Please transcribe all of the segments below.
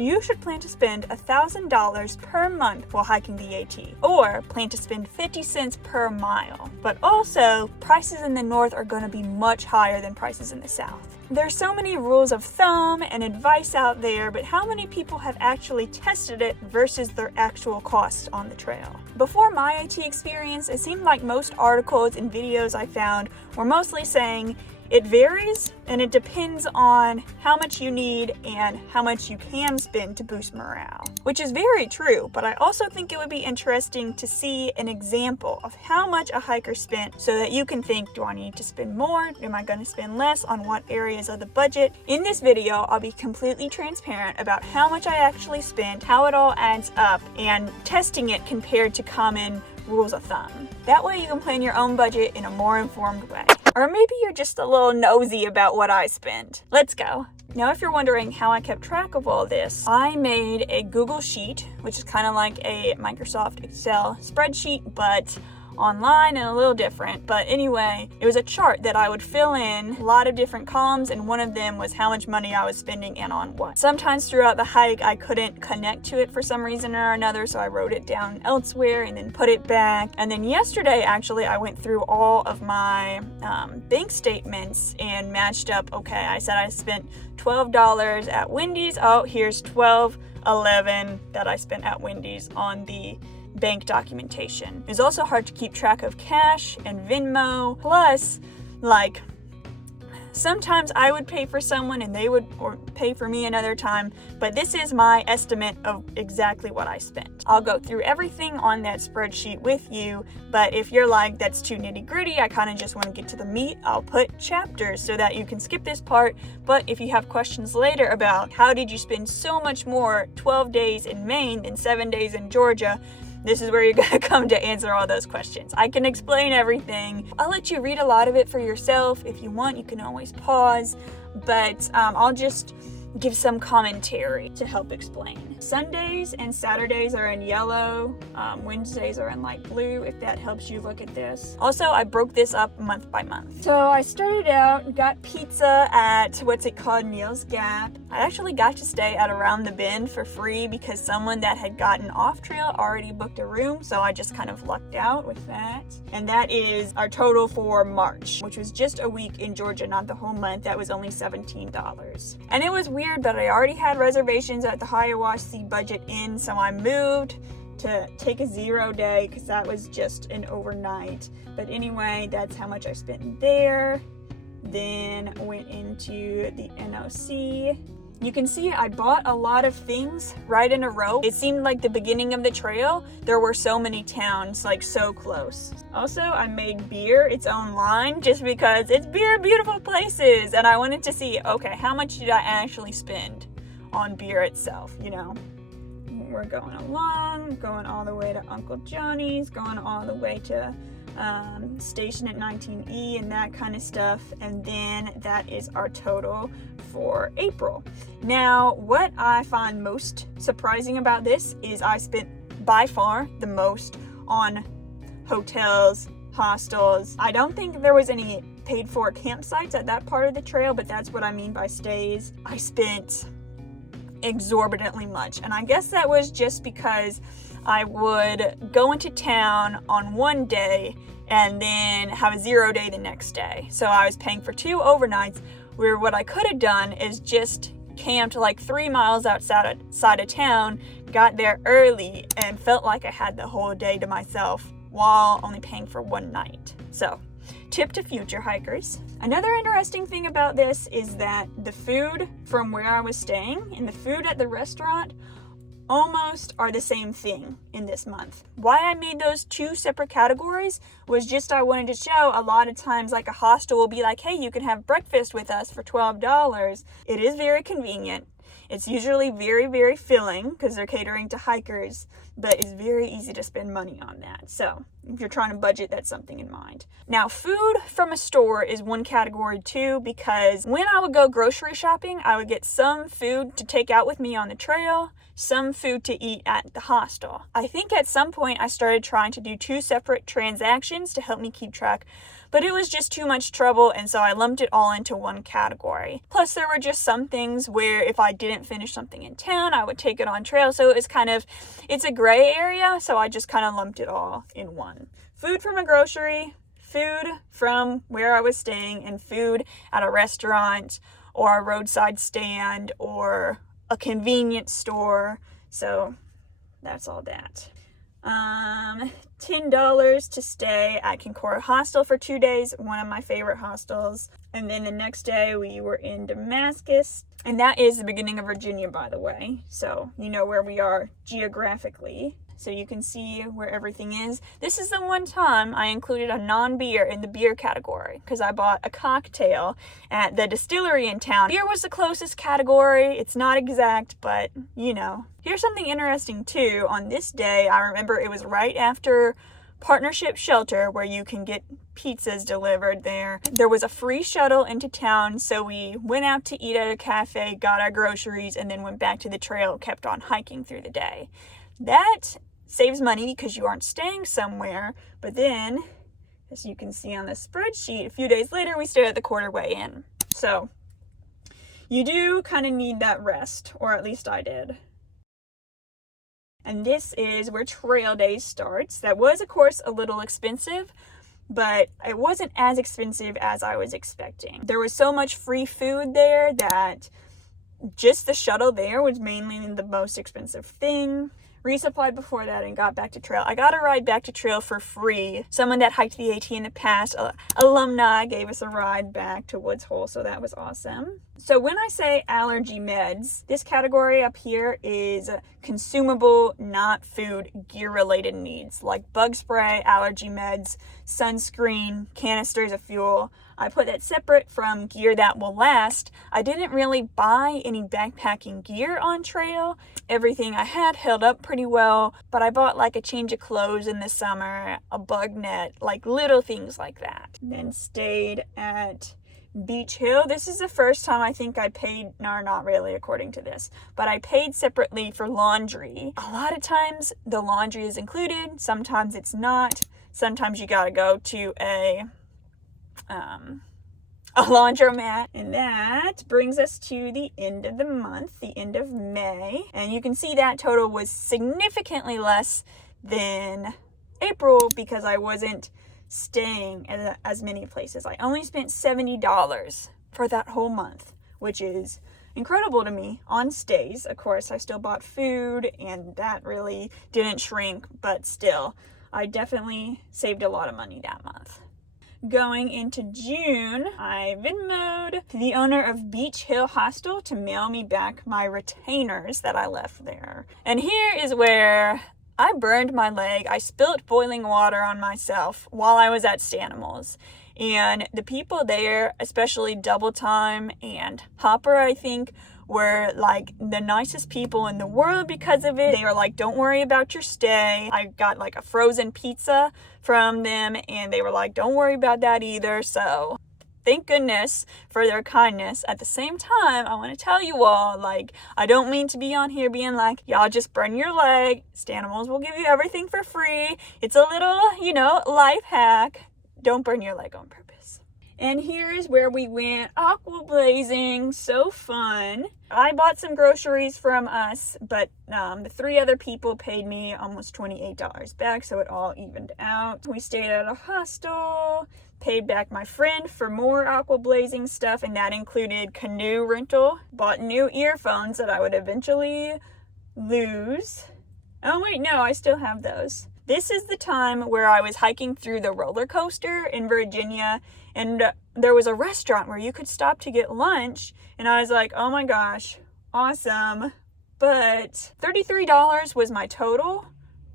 you should plan to spend $1,000 per month while hiking the AT, or plan to spend 50 cents per mile. But also, prices in the north are going to be much higher than prices in the south. There's so many rules of thumb and advice out there, but how many people have actually tested it versus their actual costs on the trail? Before my AT experience, it seemed like most articles and videos I found were mostly saying it varies and it depends on how much you need and how much you can spend to boost morale, which is very true, but I also think it would be interesting to see an example of how much a hiker spent so that you can think, do I need to spend more? Am I going to spend less on what areas of the budget? In this video, I'll be completely transparent about how much I actually spent, how it all adds up, and testing it compared to common rules of thumb. That way you can plan your own budget in a more informed way. Or maybe you're just a little nosy about what I spent. Let's go. Now, if you're wondering how I kept track of all this, I made a Google Sheet, which is kind of like a Microsoft Excel spreadsheet, but online and a little different. But anyway, it was a chart that I would fill in a lot of different columns, and one of them was how much money I was spending and on what. Sometimes throughout the hike I couldn't connect to it for some reason or another, so I wrote it down elsewhere and then put it back. And then yesterday, actually, I went through all of my bank statements and matched up. Okay, I said I spent $12 at Wendy's. Oh, here's $12.11 that I spent at Wendy's on the bank documentation. It's also hard to keep track of cash and Venmo. Plus, like, sometimes I would pay for someone and they would pay for me another time, but this is my estimate of exactly what I spent. I'll go through everything on that spreadsheet with you, but if you're like, that's too nitty-gritty, I kind of just want to get to the meat, I'll put chapters so that you can skip this part. But if you have questions later about how did you spend so much more 12 days in Maine than 7 days in Georgia, this is where you're gonna come to answer all those questions. I can explain everything. I'll let you read a lot of it for yourself. If you want, you can always pause, but I'll just give some commentary to help explain. Sundays and Saturdays are in yellow, Wednesdays are in light blue, if that helps you look at this. Also, I broke this up month by month. So I started out, got pizza at, what's it called, Neil's Gap. I actually got to stay at Around the Bend for free because someone that had gotten off trail already booked a room, so I just kind of lucked out with that. And that is our total for March, which was just a week in Georgia, not the whole month. That was only $17. And it was weird, but I already had reservations at the Hiawassee Budget Inn, so I moved to take a 0 day because that was just an overnight. But anyway, that's how much I spent there. Then went into the NOC. You can see I bought a lot of things right in a row. It seemed like the beginning of the trail, there were so many towns, like so close. Also, I made beer its own line just because it's beer, beautiful places. And I wanted to see, okay, how much did I actually spend on beer itself, you know? We're going along, going all the way to Uncle Johnny's, going all the way to station at 19E and that kind of stuff. And then that is our total for April. Now, what I find most surprising about this is I spent by far the most on hotels, hostels. I don't think there was any paid for campsites at that part of the trail, but that's what I mean by stays. I spent exorbitantly much, and I guess that was just because I would go into town on one day and then have a 0 day the next day. So I was paying for 2 overnights, where what I could have done is just camped like 3 miles outside of town, got there early, and felt like I had the whole day to myself while only paying for 1 night. So, tip to future hikers. Another interesting thing about this is that the food from where I was staying and the food at the restaurant almost are the same thing in this month. Why I made those 2 separate categories was just I wanted to show a lot of times, like, a hostel will be like, hey, you can have breakfast with us for $12. It is very convenient. It's usually very, very filling because they're catering to hikers, but it's very easy to spend money on that. So if you're trying to budget, that's something in mind. Now, food from a store is one category too, because when I would go grocery shopping, I would get some food to take out with me on the trail, some food to eat at the hostel. I think at some point I started trying to do 2 separate transactions to help me keep track but it was just too much trouble, and so I lumped it all into one category. Plus, there were just some things where if I didn't finish something in town, I would take it on trail, so it's a gray area, so I just kind of lumped it all in one. Food from a grocery, food from where I was staying, and food at a restaurant or a roadside stand or a convenience store. So that's all that. $10 to stay at Kinkora Hostel for 2 days, one of my favorite hostels. And then the next day we were in Damascus, and that is the beginning of Virginia, by the way. So you know where we are geographically, so you can see where everything is. This is the one time I included a non-beer in the beer category, because I bought a cocktail at the distillery in town. Beer was the closest category. It's not exact, but you know. Here's something interesting too. On this day, I remember it was right after Partnership Shelter, where you can get pizzas delivered there. There was a free shuttle into town, so we went out to eat at a cafe, got our groceries, and then went back to the trail, kept on hiking through the day. That saves money because you aren't staying somewhere, but then, as you can see on the spreadsheet, a few days later, we stayed at the Quarterway Inn. So, you do kind of need that rest, or at least I did. And this is where Trail Days starts. That was, of course, a little expensive, but it wasn't as expensive as I was expecting. There was so much free food there that just the shuttle there was mainly the most expensive thing. Resupplied before that and got back to trail. I got a ride back to trail for free. Someone that hiked the AT in the past, alumni, gave us a ride back to Woods Hole, so that was awesome. So when I say allergy meds, this category up here is consumable, not food, gear-related needs, like bug spray, allergy meds, sunscreen, canisters of fuel. I put that separate from gear that will last. I didn't really buy any backpacking gear on trail. Everything I had held up pretty well, but I bought like a change of clothes in the summer, a bug net, like little things like that. Then stayed at Beach Hill. This is the first time I think I paid, no, not really according to this, but I paid separately for laundry. A lot of times the laundry is included, sometimes it's not. Sometimes you gotta go to a laundromat. And that brings us to the end of the month, the end of May. And you can see that total was significantly less than April because I wasn't staying at as many places. I only spent $70 for that whole month, which is incredible to me. On stays, of course, I still bought food and that really didn't shrink, but still, I definitely saved a lot of money that month. Going into June, I Venmo'd the owner of Beach Hill Hostel to mail me back my retainers that I left there. And here is where I burned my leg. I spilt boiling water on myself while I was at Stanimals. And the people there, especially Double Time and Hopper, I think, were like the nicest people in the world because of it. They were like, don't worry about your stay. I got like a frozen pizza from them and they were like, don't worry about that either. So thank goodness for their kindness. At the same time, I want to tell you all, like, I don't mean to be on here being like, y'all just burn your leg. Stanimals will give you everything for free. It's a little, life hack. Don't burn your leg on purpose. And here's where we went aqua blazing. So fun. I bought some groceries from us, but the 3 other people paid me almost $28 back, so it all evened out. We stayed at a hostel, paid back my friend for more aqua blazing stuff, and that included canoe rental. Bought new earphones that I would eventually lose. Oh wait, no, I still have those. This is the time where I was hiking through the roller coaster in Virginia, and there was a restaurant where you could stop to get lunch, and I was like, oh my gosh, awesome. But $33 was my total.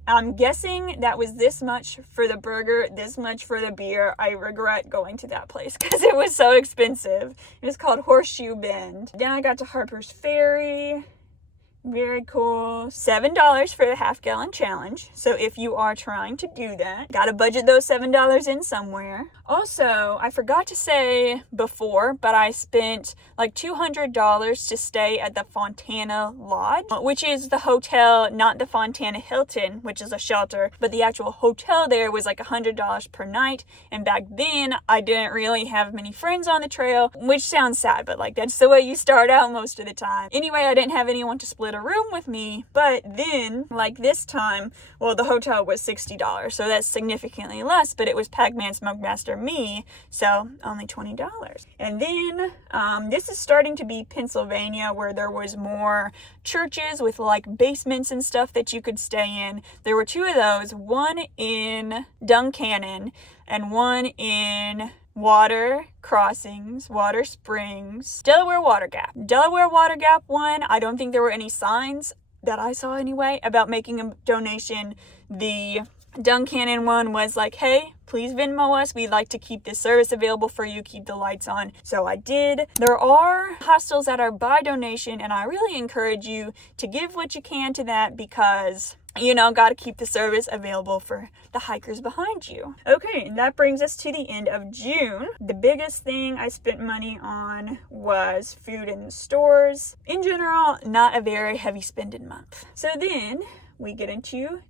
I'm guessing that was this much for the burger, this much for the beer. I regret going to that place because it was so expensive. It was called Horseshoe Bend. Then I got to Harper's Ferry. Very cool. $7 for the half-gallon challenge. So if you are trying to do that, gotta budget those $7 in somewhere. Also, I forgot to say before, but I spent like $200 to stay at the Fontana Lodge, which is the hotel, not the Fontana Hilton, which is a shelter, but the actual hotel there was like $100 per night. And back then, I didn't really have many friends on the trail, which sounds sad, but like that's the way you start out most of the time. Anyway, I didn't have anyone to split a room with me, but then like this time, well, the hotel was $60, so that's significantly less, but it was Pac-Man, Smoke Master, me, so only $20. And then this is starting to be Pennsylvania, where there was more churches with like basements and stuff that you could stay in. There were two of those, one in Duncannon and one in Water Crossings, Water Springs, Delaware Water Gap. Delaware Water Gap one, I don't think there were any signs that I saw anyway about making a donation. The Duncannon one was like, hey, please Venmo us. We'd like to keep this service available for you, keep the lights on. So I did. There are hostels that are by donation, and I really encourage you to give what you can to that because, you know, got to keep the service available for the hikers behind you. Okay, and that brings us to the end of June. The biggest thing I spent money on was food in the stores. In general, not a very heavy spending month. So then we get into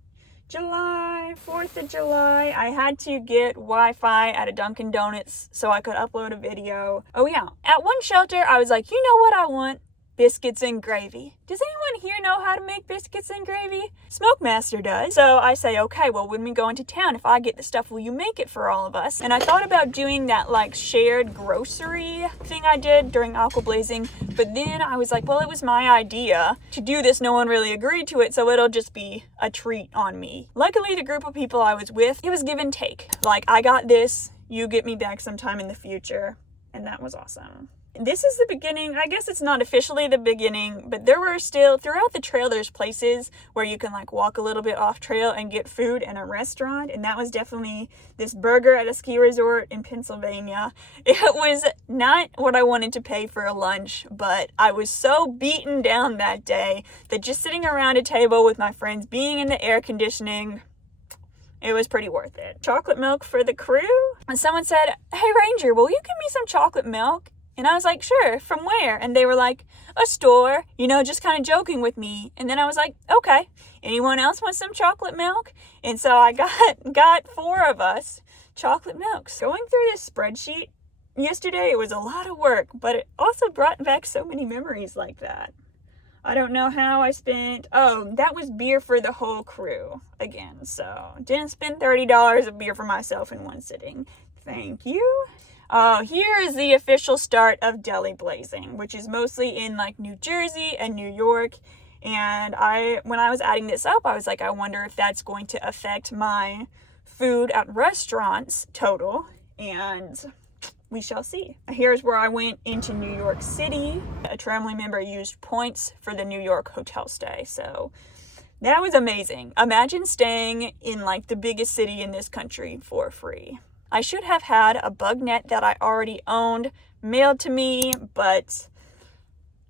July, 4th of July, I had to get Wi-Fi at a Dunkin' Donuts so I could upload a video. Oh yeah, at one shelter, I was like, you know what I want? Biscuits and gravy. Does anyone here know how to make biscuits and gravy? Smoke Master does. So I say, okay, well, when we go into town, if I get the stuff, will you make it for all of us? And I thought about doing that like shared grocery thing I did during Aqua Blazing, but then I was like, well, it was my idea to do this. No one really agreed to it, so it'll just be a treat on me. Luckily, the group of people I was with, it was give and take. Like, I got this, you get me back sometime in the future, and that was awesome. This is the beginning. I guess it's not officially the beginning, but there were still, throughout the trail, there's places where you can like walk a little bit off trail and get food in a restaurant. And that was definitely this burger at a ski resort in Pennsylvania. It was not what I wanted to pay for a lunch, but I was so beaten down that day that just sitting around a table with my friends, being in the air conditioning, it was pretty worth it. Chocolate milk for the crew. And someone said, hey Ranger, will you give me some chocolate milk? And I was like, sure, from where? And they were like, a store, you know, just kind of joking with me. And then I was like, okay, anyone else want some chocolate milk? And so I got 4 of us chocolate milks. Going through this spreadsheet yesterday, it was a lot of work, but it also brought back so many memories like that. I don't know how I spent, oh, that was beer for the whole crew again. So didn't spend $30 of beer for myself in one sitting. Thank you. Here is the official start of deli blazing, which is mostly in like New Jersey and New York. And when I was adding this up, I was like, I wonder if that's going to affect my food at restaurants total. And we shall see. Here's where I went into New York City. A family member used points for the New York hotel stay. So that was amazing. Imagine staying in like the biggest city in this country for free. I should have had a bug net that I already owned mailed to me, but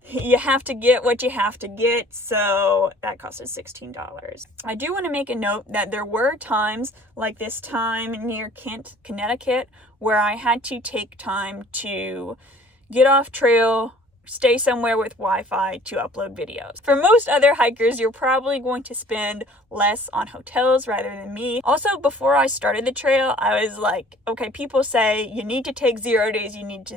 you have to get what you have to get, so that costed $16. I do want to make a note that there were times, like this time near Kent, Connecticut, where I had to take time to get off trail, stay somewhere with Wi-Fi to upload videos. For most other hikers, you're probably going to spend less on hotels rather than me. Also, before I started the trail, I was like, okay, people say you need to take 0 days, you need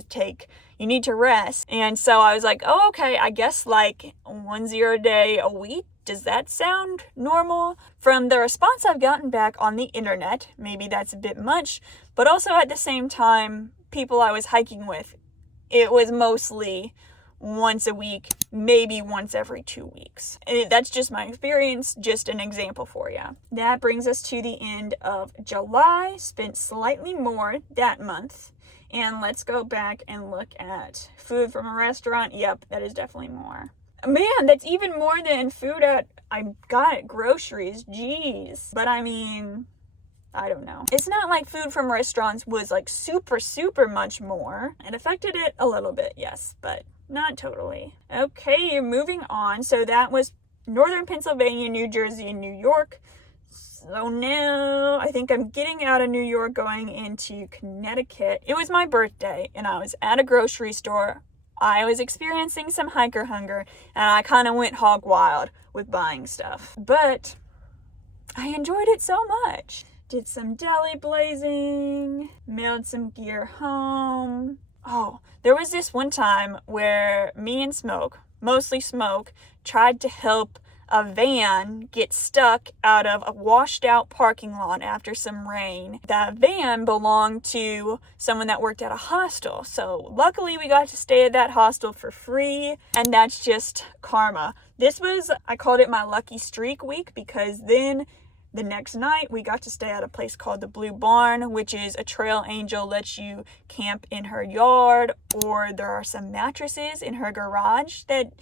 to rest. And so I was like, oh, okay, I guess like 1 0 day a week. Does that sound normal? From the response I've gotten back on the internet, maybe that's a bit much, but also at the same time, people I was hiking with, it was mostly once a week, maybe once every 2 weeks. And that's just my experience, just an example for you. That brings us to the end of July. Spent slightly more that month. And let's go back and look at food from a restaurant. Yep, that is definitely more. Man, that's even more than food I got at groceries. Jeez. But I mean, I don't know. It's not like food from restaurants was like super, super much more. It affected it a little bit, yes, but not totally. Okay, moving on. So that was northern Pennsylvania, New Jersey, and New York. So now I think I'm getting out of New York, going into Connecticut. It was my birthday and I was at a grocery store. I was experiencing some hiker hunger and I kind of went hog wild with buying stuff. But I enjoyed it so much. Did some deli blazing, mailed some gear home. Oh, there was this one time where me and Smoke, mostly Smoke, tried to help a van get stuck out of a washed out parking lot after some rain. That van belonged to someone that worked at a hostel. So luckily we got to stay at that hostel for free, and that's just karma. This was, I called it my lucky streak week, because then the next night we got to stay at a place called the Blue Barn, which is a trail angel lets you camp in her yard, or there are some mattresses in her garage that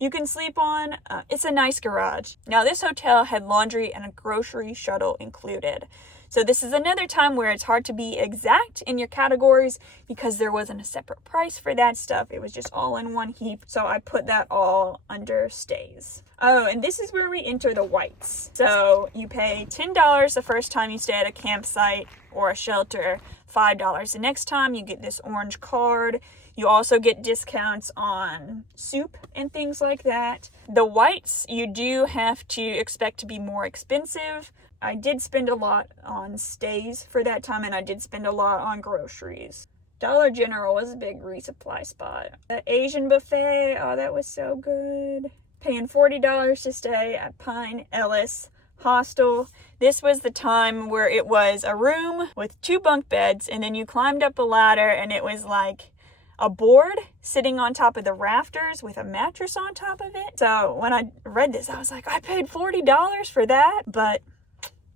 you can sleep on. It's a nice garage. Now, this hotel had laundry and a grocery shuttle included. So this is another time where it's hard to be exact in your categories because there wasn't a separate price for that stuff. It was just all in one heap. So I put that all under stays. Oh, and this is where we enter the whites. So you pay $10 the first time you stay at a campsite or a shelter, $5 the next time. You get this orange card. You also get discounts on soup and things like that. The whites, you do have to expect to be more expensive. I did spend a lot on stays for that time, and I did spend a lot on groceries. Dollar General was a big resupply spot. The Asian buffet, oh, that was so good. Paying $40 to stay at Pine Ellis Hostel. This was the time where it was a room with 2 bunk beds, and then you climbed up a ladder, and it was like a board sitting on top of the rafters with a mattress on top of it. So when I read this, I was like, I paid $40 for that. But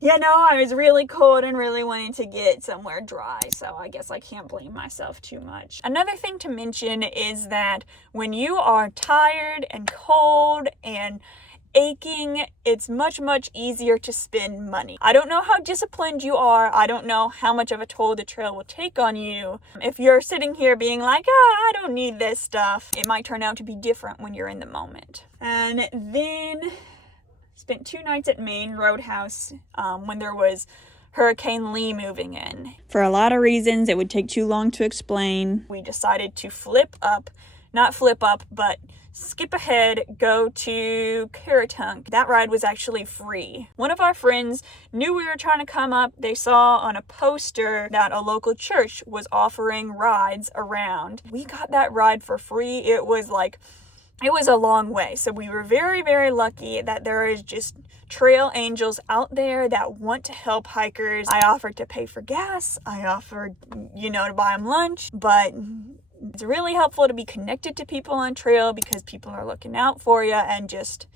yeah, no, I was really cold and really wanting to get somewhere dry. So I guess I can't blame myself too much. Another thing to mention is that when you are tired and cold and aching, it's much easier to spend money. I don't know how disciplined you are. I don't know how much of a toll the trail will take on you. If you're sitting here being like, I don't need this stuff, it might turn out to be different when you're in the moment. And then spent 2 nights at Maine Roadhouse when there was Hurricane Lee moving in. For a lot of reasons, it would take too long to explain. We decided to skip ahead, go to Caratunk. That ride was actually free. One of our friends knew we were trying to come up. They saw on a poster that a local church was offering rides around. We got that ride for free. It was a long way. So we were very lucky that there is just trail angels out there that want to help hikers. I offered to pay for gas. I offered, to buy them lunch, but it's really helpful to be connected to people on trail because people are looking out for you, and just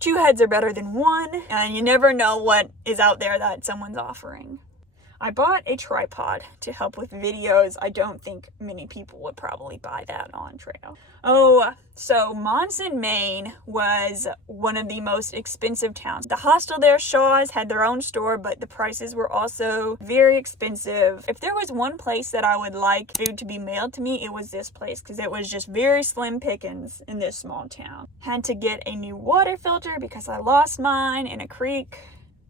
2 heads are better than 1, and you never know what is out there that someone's offering. I bought a tripod to help with videos. I don't think many people would probably buy that on trail. Oh, so Monson, Maine was one of the most expensive towns. The hostel there, Shaw's, had their own store, but the prices were also very expensive. If there was one place that I would like food to be mailed to me, it was this place, because it was just very slim pickings in this small town. Had to get a new water filter because I lost mine in a creek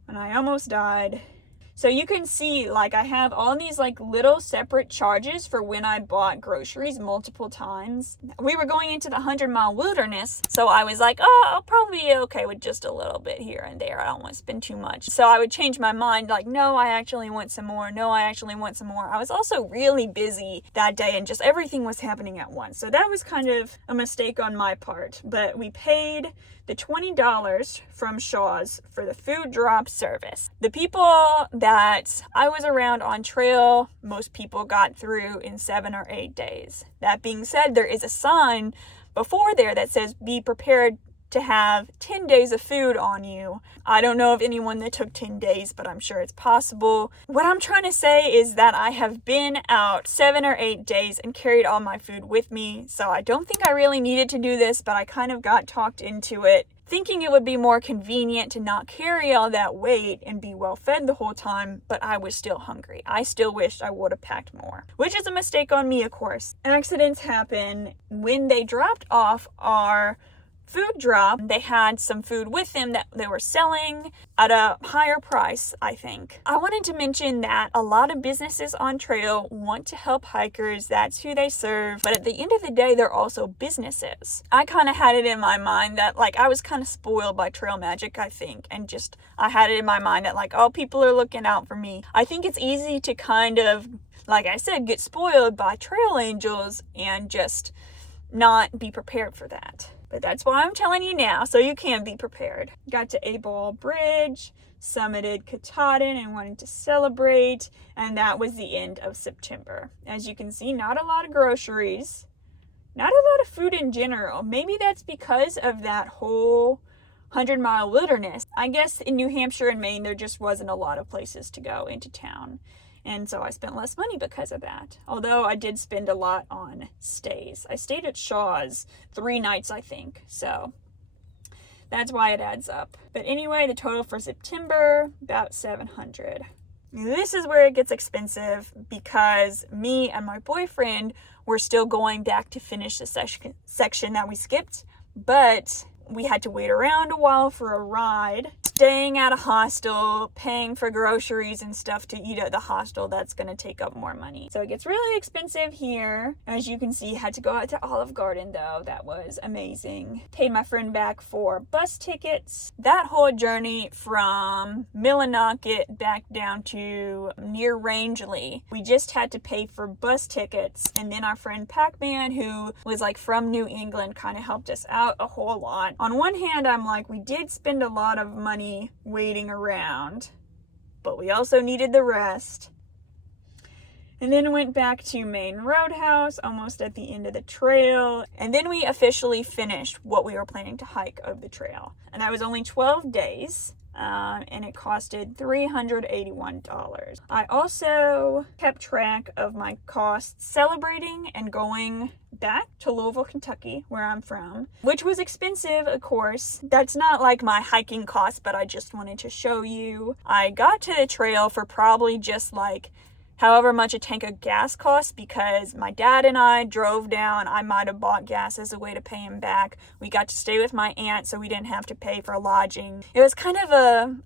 and I almost died. So you can see, I have all these, little separate charges for when I bought groceries multiple times. We were going into the 100-mile wilderness, so I was like, I'll probably be okay with just a little bit here and there. I don't want to spend too much. So I would change my mind, no, I actually want some more. No, I actually want some more. I was also really busy that day, and just everything was happening at once. So that was kind of a mistake on my part. But we paid the $20 from Shaw's for the food drop service. The people that I was around on trail, most people got through in 7 or 8 days. That being said, there is a sign before there that says, be prepared to have 10 days of food on you. I don't know of anyone that took 10 days, but I'm sure it's possible. What I'm trying to say is that I have been out 7 or 8 days and carried all my food with me, so I don't think I really needed to do this, but I kind of got talked into it. thinking it would be more convenient to not carry all that weight and be well fed the whole time, but I was still hungry. I still wished I would have packed more, which is a mistake on me, of course. Accidents happen. When they dropped off our food drop, they had some food with them that they were selling at a higher price, I think. I wanted to mention that a lot of businesses on trail want to help hikers. That's who they serve. But at the end of the day, they're also businesses. I kind of had it in my mind that, like, I was kind of spoiled by Trail Magic, I think. And just, I had it in my mind that, like, oh, people are looking out for me. I think it's easy to kind of, like I said, get spoiled by trail angels and just not be prepared for that. But that's why I'm telling you now, so you can be prepared. Got to A-Ball Bridge, summited Katahdin and wanted to celebrate, and that was the end of September. As you can see, not a lot of groceries, not a lot of food in general. Maybe that's because of that whole 100-mile wilderness. I guess in New Hampshire and Maine, there just wasn't a lot of places to go into town. And so I spent less money because of that. Although I did spend a lot on stays. I stayed at Shaw's 3 nights, I think. So that's why it adds up. But anyway, the total for September, about $700. This is where it gets expensive because me and my boyfriend were still going back to finish the section that we skipped. But we had to wait around a while for a ride. Staying at a hostel, paying for groceries and stuff to eat at the hostel, that's going to take up more money. So it gets really expensive here. As you can see, had to go out to Olive Garden though. That was amazing. Paid my friend back for bus tickets. That whole journey from Millinocket back down to near Rangeley, we just had to pay for bus tickets. And then our friend Pac-Man, who was like from New England, kind of helped us out a whole lot. On one hand, I'm like, we did spend a lot of money waiting around, but we also needed the rest. And then went back to Main Roadhouse, almost at the end of the trail. And then we officially finished what we were planning to hike of the trail. And that was only 12 days. And it costed $381. I also kept track of my costs celebrating and going back to Louisville, Kentucky, where I'm from, which was expensive, of course. That's not like my hiking cost, but I just wanted to show you. I got to the trail for probably just like however much a tank of gas costs, because my dad and I drove down. I might have bought gas as a way to pay him back. We got to stay with my aunt, so we didn't have to pay for lodging. It was kind of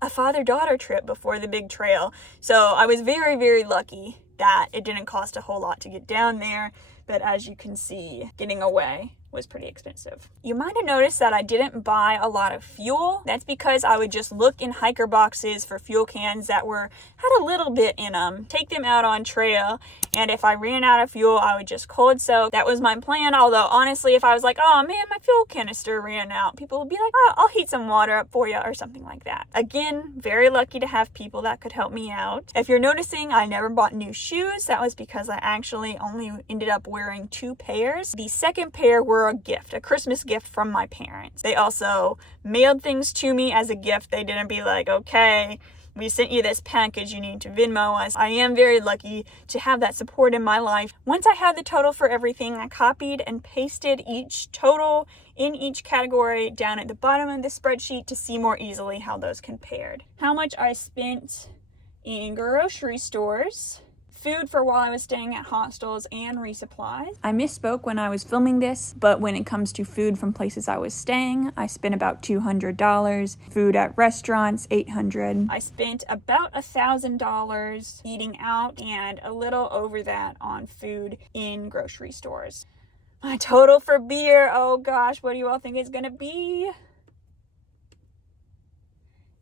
a father-daughter trip before the big trail. So I was very, very lucky that it didn't cost a whole lot to get down there. But as you can see, getting away was pretty expensive. You might have noticed that I didn't buy a lot of fuel. That's because I would just look in hiker boxes for fuel cans that had a little bit in them, take them out on trail, and if I ran out of fuel, I would just cold soak. That was my plan, although honestly, if I was like, oh man, my fuel canister ran out, people would be like, oh, I'll heat some water up for you or something like that. Again, very lucky to have people that could help me out. If you're noticing, I never bought new shoes. That was because I actually only ended up wearing 2 pairs. The second pair were a Christmas gift from my parents. They also mailed things to me as a gift. They didn't be like, okay, we sent you this package, you need to Venmo us. I am very lucky to have that support in my life. Once I had the total for everything, I copied and pasted each total in each category down at the bottom of the spreadsheet to see more easily how those compared. How much I spent in grocery stores, food for while I was staying at hostels, and resupplies. I misspoke when I was filming this, but when it comes to food from places I was staying, I spent about $200. Food at restaurants, $800. I spent about $1,000 eating out and a little over that on food in grocery stores. My total for beer, oh gosh, what do you all think it's gonna be?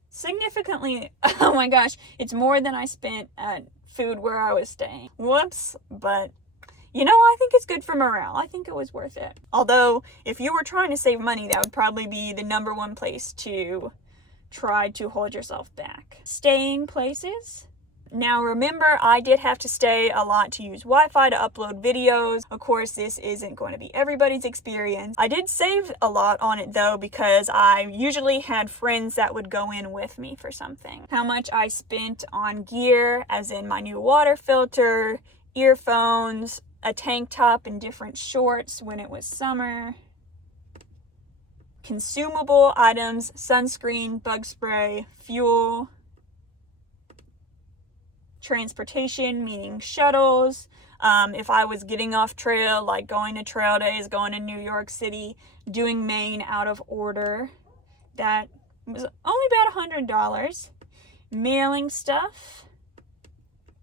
Significantly, oh my gosh, it's more than I spent at food where I was staying. Whoops, but you know, I think it's good for morale. I think it was worth it. Although, if you were trying to save money, that would probably be the number one place to try to hold yourself back. Staying places. Now remember, I did have to stay a lot to use Wi-Fi to upload videos. Of course, this isn't going to be everybody's experience. I did save a lot on it though, because I usually had friends that would go in with me for something. How much I spent on gear, as in my new water filter, earphones, a tank top and different shorts when it was summer. consumable items, sunscreen, bug spray, fuel, transportation, meaning shuttles. If I was getting off trail, like going to trail days, going to New York City, doing Maine out of order, that was only about $100. Mailing stuff,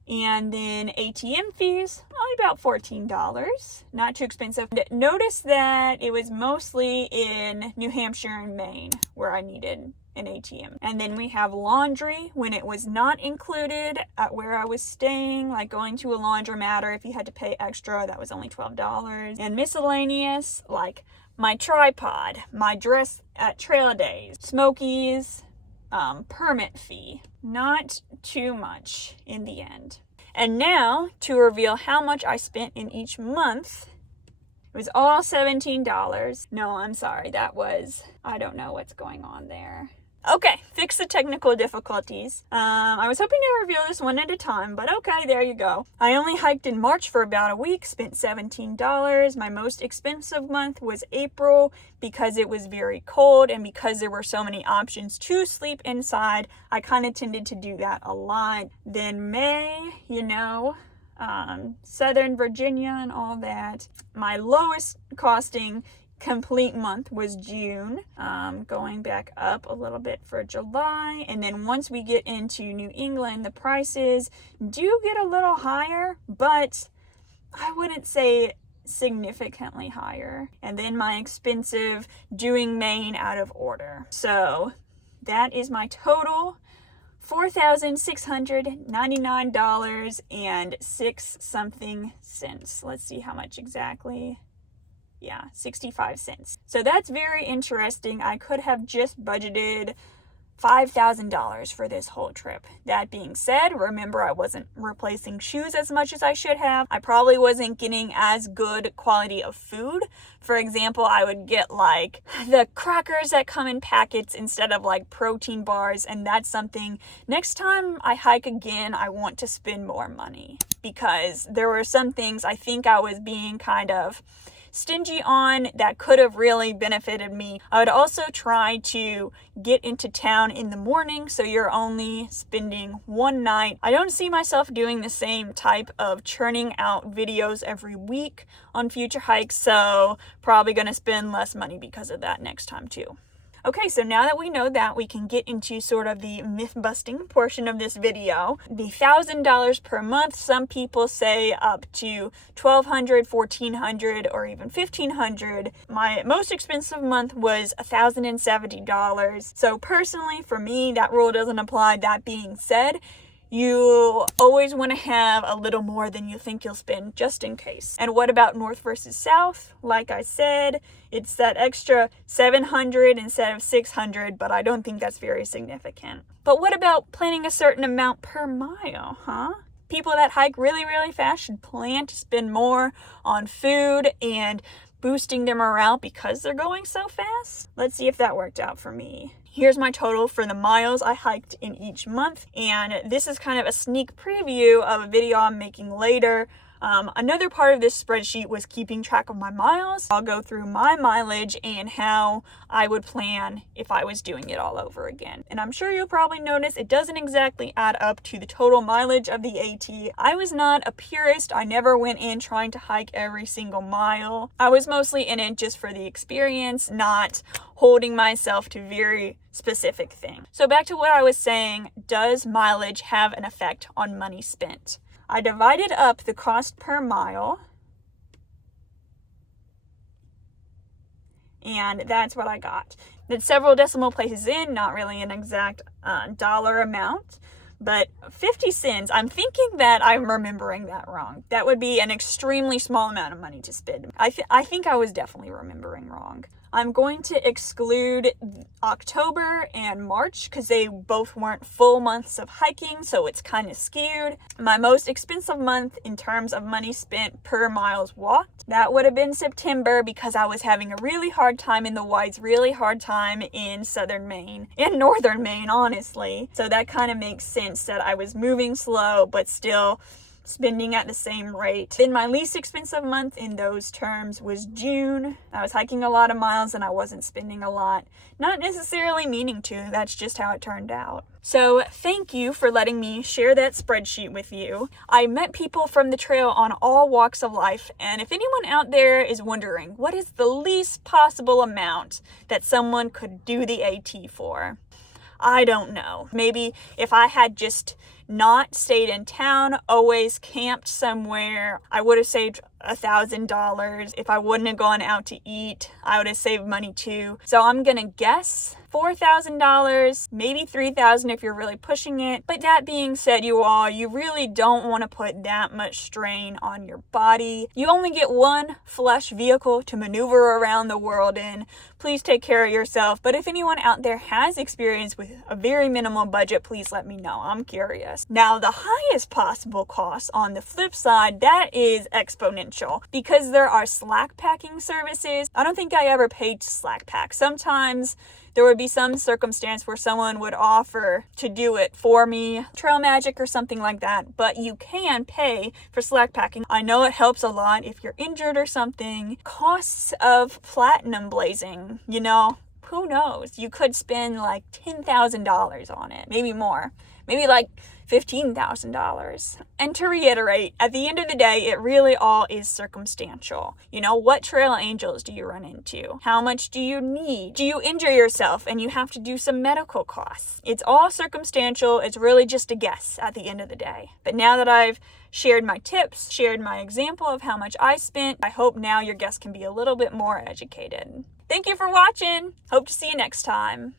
and then ATM fees, only about $14. Not too expensive. Notice that it was mostly in New Hampshire and Maine where I needed an ATM. And then we have laundry when it was not included at where I was staying, like going to a laundromat, or if you had to pay extra, that was only $12. And miscellaneous, like my tripod, my dress at trail days, Smokies, permit fee. Not too much in the end. And now to reveal how much I spent in each month. It was all $17. No, I'm sorry. I don't know what's going on there. Okay, fix the technical difficulties. I was hoping to reveal this one at a time, but okay, there you go. I only hiked in March for about a week, spent $17. My most expensive month was April because it was very cold and because there were so many options to sleep inside. I kind of tended to do that a lot. Then May, Southern Virginia and all that. My lowest costing complete month was June, going back up a little bit for July, and then once we get into New England, the prices do get a little higher, but I wouldn't say significantly higher. And then my expensive doing Maine out of order. So that is my total, $4,699 and 6 something cents. Let's see how much exactly. Yeah, 65 cents. So that's very interesting. I could have just budgeted $5,000 for this whole trip. That being said, remember I wasn't replacing shoes as much as I should have. I probably wasn't getting as good quality of food. For example, I would get like the crackers that come in packets instead of like protein bars, and that's something next time I hike again, I want to spend more money, because there were some things I think I was being kind of stingy on that could have really benefited me. I would also try to get into town in the morning, so you're only spending one night. I don't see myself doing the same type of churning out videos every week on future hikes, so probably going to spend less money because of that next time too. Okay, so now that we know that, we can get into sort of the myth-busting portion of this video. The $1,000 per month, some people say up to $1,200, $1,400, or even $1,500. My most expensive month was $1,070. So personally, for me, that rule doesn't apply. That being said, you always want to have a little more than you think you'll spend, just in case. And what about north versus south? Like I said, it's that extra $700 instead of $600, but I don't think that's very significant. But what about planning a certain amount per mile, huh? People that hike really, really fast should plan to spend more on food and boosting their morale because they're going so fast. Let's see if that worked out for me. Here's my total for the miles I hiked in each month, and this is kind of a sneak preview of a video I'm making later. Another part of this spreadsheet was keeping track of my miles. I'll go through my mileage and how I would plan if I was doing it all over again. And I'm sure you'll probably notice it doesn't exactly add up to the total mileage of the AT. I was not a purist. I never went in trying to hike every single mile. I was mostly in it just for the experience, not holding myself to very specific things. So back to what I was saying, does mileage have an effect on money spent? I divided up the cost per mile, and that's what I got. That's several decimal places in, not really an exact dollar amount, but 50 cents. I'm thinking that I'm remembering that wrong. That would be an extremely small amount of money to spend. I think I was definitely remembering wrong. I'm going to exclude October and March because they both weren't full months of hiking, so it's kind of skewed. My most expensive month in terms of money spent per miles walked, that would have been September, because I was having a really hard time in the whites, really hard time in southern Maine, in northern Maine, honestly. So that kind of makes sense that I was moving slow, but still spending at the same rate. Then my least expensive month in those terms was June. I was hiking a lot of miles and I wasn't spending a lot. Not necessarily meaning to, that's just how it turned out. So thank you for letting me share that spreadsheet with you. I met people from the trail on all walks of life, and if anyone out there is wondering what is the least possible amount that someone could do the AT for, I don't know. Maybe if I had just not stayed in town, always camped somewhere, I would have saved $1,000. If I wouldn't have gone out to eat, I would have saved money too. So I'm gonna guess $4,000, maybe $3,000 if you're really pushing it. But that being said, you really don't want to put that much strain on your body. You only get one flush vehicle to maneuver around the world in. Please take care of yourself. But if anyone out there has experience with a very minimal budget, please let me know. I'm curious. Now, the highest possible cost on the flip side, that is exponential because there are slack packing services. I don't think I ever paid to slack pack. Sometimes there would be some circumstance where someone would offer to do it for me, Trail Magic or something like that, but you can pay for slack packing. I know it helps a lot if you're injured or something. Costs of platinum blazing, who knows? You could spend like $10,000 on it, maybe more, maybe like $15,000. And to reiterate, at the end of the day, it really all is circumstantial. What trail angels do you run into? How much do you need? Do you injure yourself and you have to do some medical costs? It's all circumstantial. It's really just a guess at the end of the day. But now that I've shared my tips, shared my example of how much I spent, I hope now your guess can be a little bit more educated. Thank you for watching. Hope to see you next time.